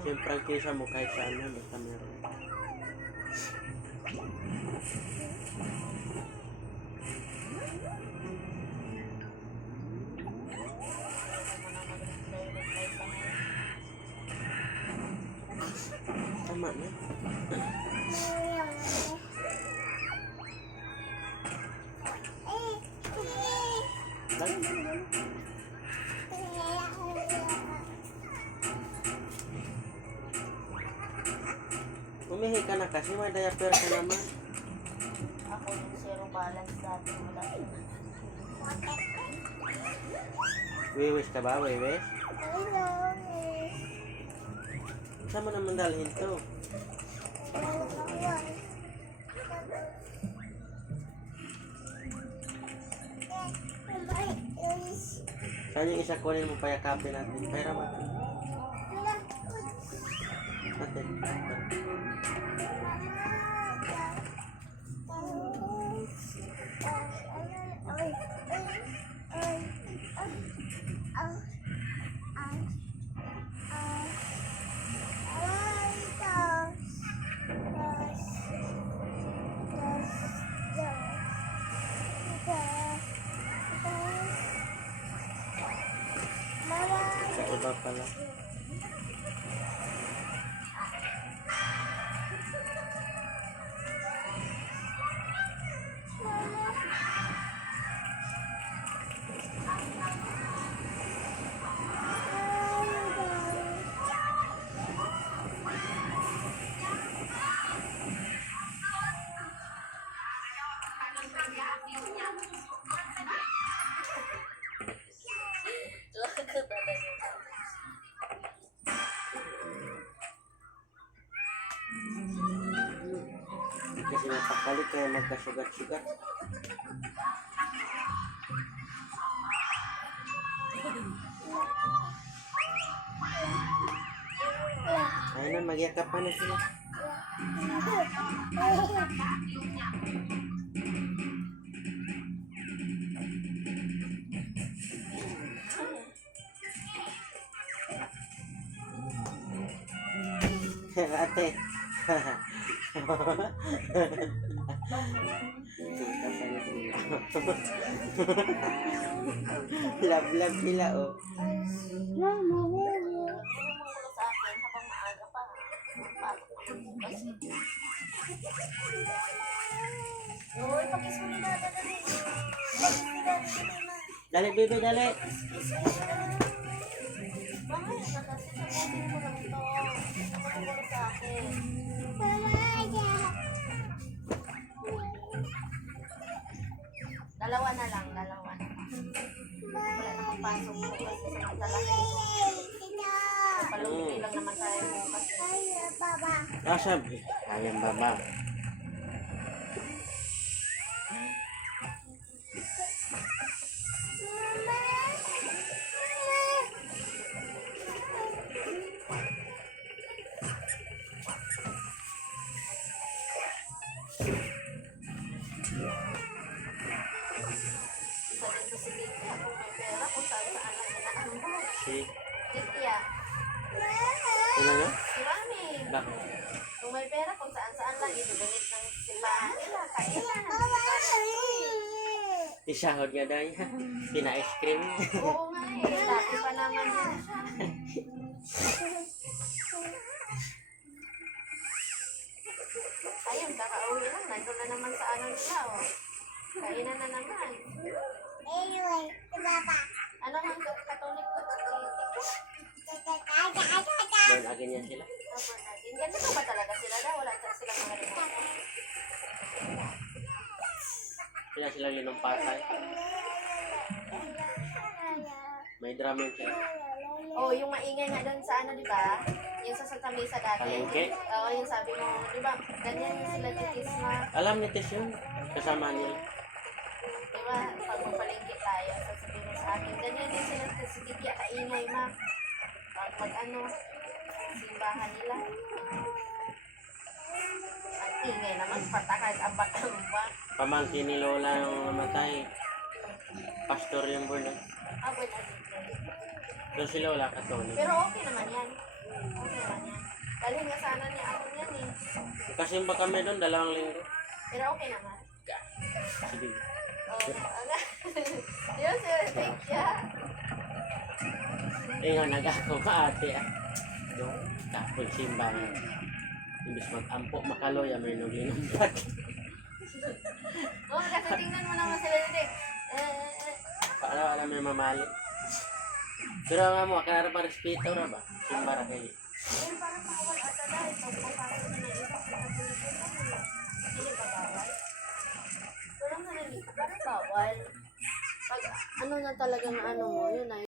Siyempre, ang kisa mo kahit saan yan, basta meron. Tama na. Umihi ka na kasi may diaper ka naman. Ako yung zero balance dati. Wala. Wiwis ka ba? Wiwis? Saan mo naman dalhin to? Saan yung isa kunin mo payakapin natin? Pera mo. Natin. Sa iba pala. Kasi napakalit kaya magkasugat-sugat. Ayun na, magyakap pa na sila. Ate. Love sila oh. Hindi mo gulo sa akin habang maaga pa. Pasok ako bukas. Uy, pag-kiss mo nila, dali. Pag-kiss nila, dali. Dali bebe, dali. Bakit? Nakasisabutin mo lang ito. Ako gulo sa akin. Dalawa na lang. Wala na papasok mo kasi sa talaki ko. Palungi lang naman tayo bukas. Sabi, ayang baba. Si? Titya. Sino na? Si Mami. Bakit? Kung may pera, kung saan-saan lang, ibibigit ng simbahan nila. Kailan. Isahod nga daw yan. Pina-ice cream. Oo nga eh. Dati pa naman yan siya. Ayun, kakauwi lang. Nandun na naman sa ano nila, oh. Kainan na naman. Ano nang katolik ko? Born again yan sila. Ganito ba talaga sila daw? Wala silang mga remote. Sila linumpatay. May drum yun sila. Oh, yung maingay nga doon sa ano, di ba? Yung sa Santa Mesa dati. Palengke? Oo, yung sabi mo, di ba? Ganyan yung sila titis na, Alam ni Tess yun. Kasama nila. di ba? Pag mapalengke tayo, sasabihin mo sa akin, ganyan din sila kasi kaya kaingay ma. Pag ano, simbahan nila. Ang ingay naman, patakad, abak-abak. Pamangkin ni Lola yung namatay. Pastor yung born. Abay na din. Doon si Lola katolik. Pero okay naman yan. Okay naman yan. Dali nga sana ni ako yan eh. Kasimba kami doon, 2 linggo. Pero okay naman. Sige. Oo, aga. Yun, sir, thank ya. Eh nga, nag-ako ate ah. Yung kapag simba nga. Imbis mag-ampo, makaloy, may nag-inumpat. Oo, kasi tingnan mo naman sila dito. Para wala may mamali. Pero nga mo, kaya pa respeto ra ba? Simba ra kayo. Pero parang bawal ata dahil pag papasok na ng iba sa kapulisan, hindi ba bawal? Parang nalilito, parang bawal. Pag ano na talagang ano mo, yun ay